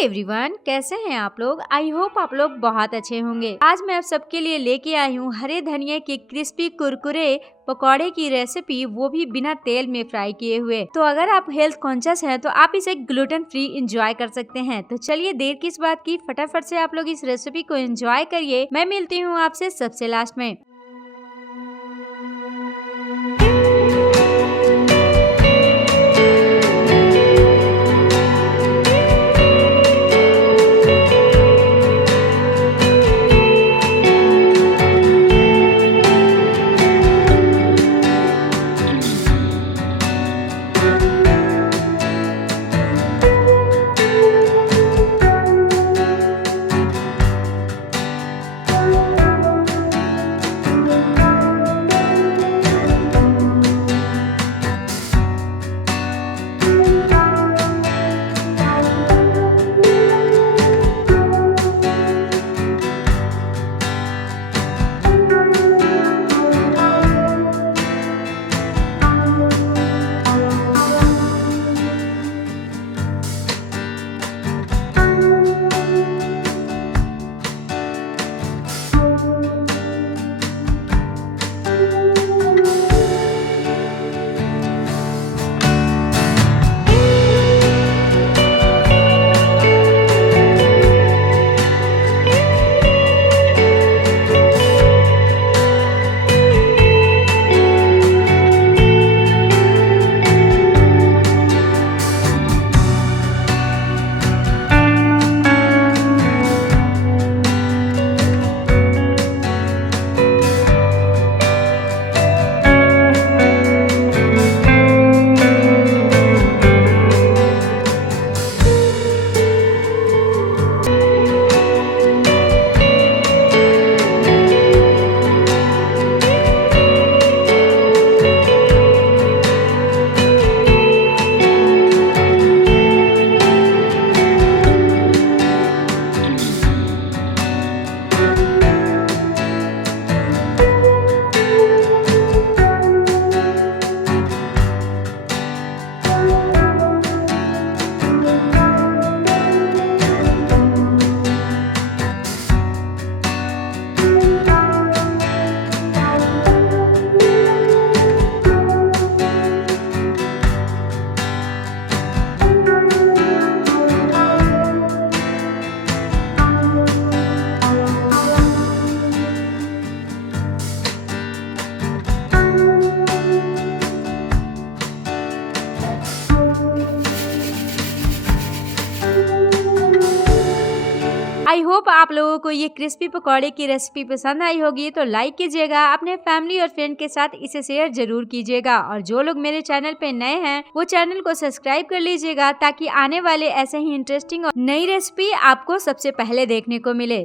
Everyone, कैसे हैं आप लोग। आई होप आप लोग बहुत अच्छे होंगे। आज मैं आप सबके लिए लेके आई हूँ हरे धनिया के क्रिस्पी कुरकुरे पकौड़े की रेसिपी, वो भी बिना तेल में फ्राई किए हुए। तो अगर आप हेल्थ कॉन्शियस हैं तो आप इसे ग्लूटेन फ्री एंजॉय कर सकते हैं। तो चलिए देर किस बात की, फटाफट से आप लोग इस रेसिपी को एंजॉय करिए। मैं मिलती हूँ आपसे सबसे लास्ट में। आई होप आप लोगों को ये क्रिस्पी पकौड़े की रेसिपी पसंद आई होगी, तो लाइक कीजिएगा, अपने फैमिली और फ्रेंड के साथ इसे शेयर जरूर कीजिएगा। और जो लोग मेरे चैनल पे नए हैं वो चैनल को सब्सक्राइब कर लीजिएगा, ताकि आने वाले ऐसे ही इंटरेस्टिंग और नई रेसिपी आपको सबसे पहले देखने को मिले।